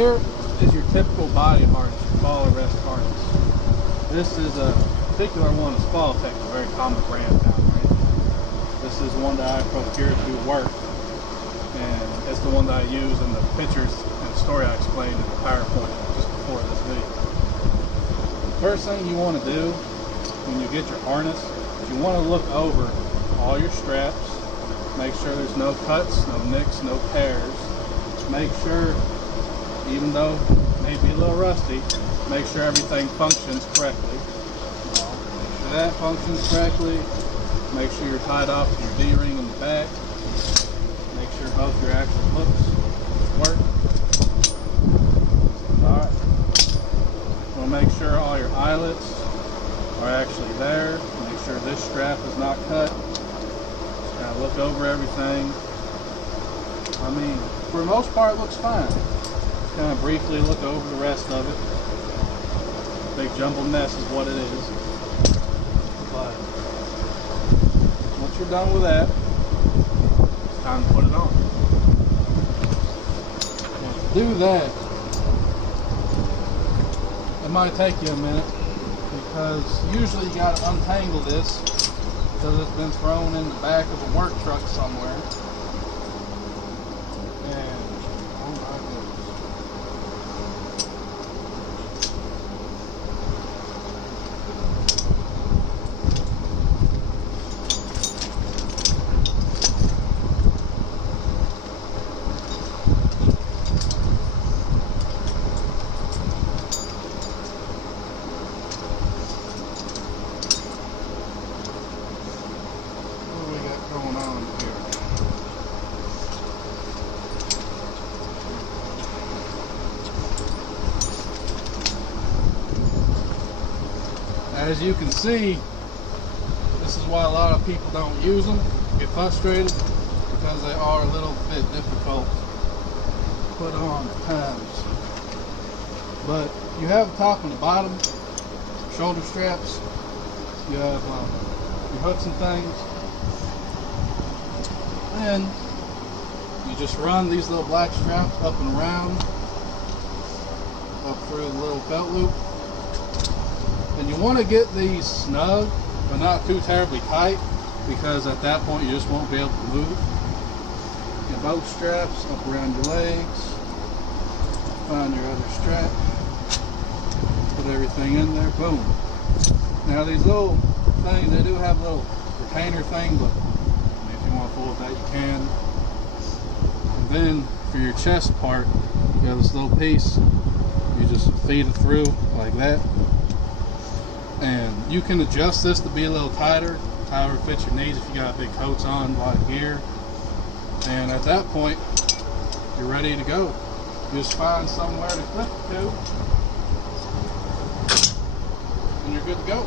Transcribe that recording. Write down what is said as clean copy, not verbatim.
here is your typical body harness, your fall arrest harness. This is a particular one, a Spaltech, a very common brand down here. This is one that I procured through work, and it's the one that I use in the pictures and story I explained in the PowerPoint just before this video. First thing you want to do when you get your harness, you want to look over all your straps, make sure there's no cuts, no nicks, no tears. Make sure, even though it may be a little rusty, make sure everything functions correctly. Make sure that functions correctly. Make sure you're tied off to your D-ring in the back. Make sure both your axle hooks work. Alright. We'll make sure all your eyelets are actually there. Make sure this strap is not cut. Just kind of look over everything. I mean, for the most part, it looks fine. Just kind of briefly look over the rest of it. Big jumbled mess is what it is. But once you're done with that, it's time to put it on. Now, to do that, it might take you a minute, because usually you got to untangle this because it's been thrown in the back of a work truck somewhere. As you can see, this is why a lot of people don't use them, get frustrated, because they are a little bit difficult to put on at times. But you have the top and the bottom, shoulder straps, you have your hooks and things, and you just run these little black straps up and around, up through the little belt loop. And you want to get these snug, but not too terribly tight, because at that point you just won't be able to move. Get both straps up around your legs, find your other strap, put everything in there, boom. Now these little things, they do have a little retainer thing, but if you want to fool with that, you can. And then for your chest part, you have this little piece, you just feed it through like that. And you can adjust this to be a little tighter, however it fits your needs if you got big coats on, a lot of gear. And at that point, you're ready to go. You just find somewhere to clip it to, and you're good to go.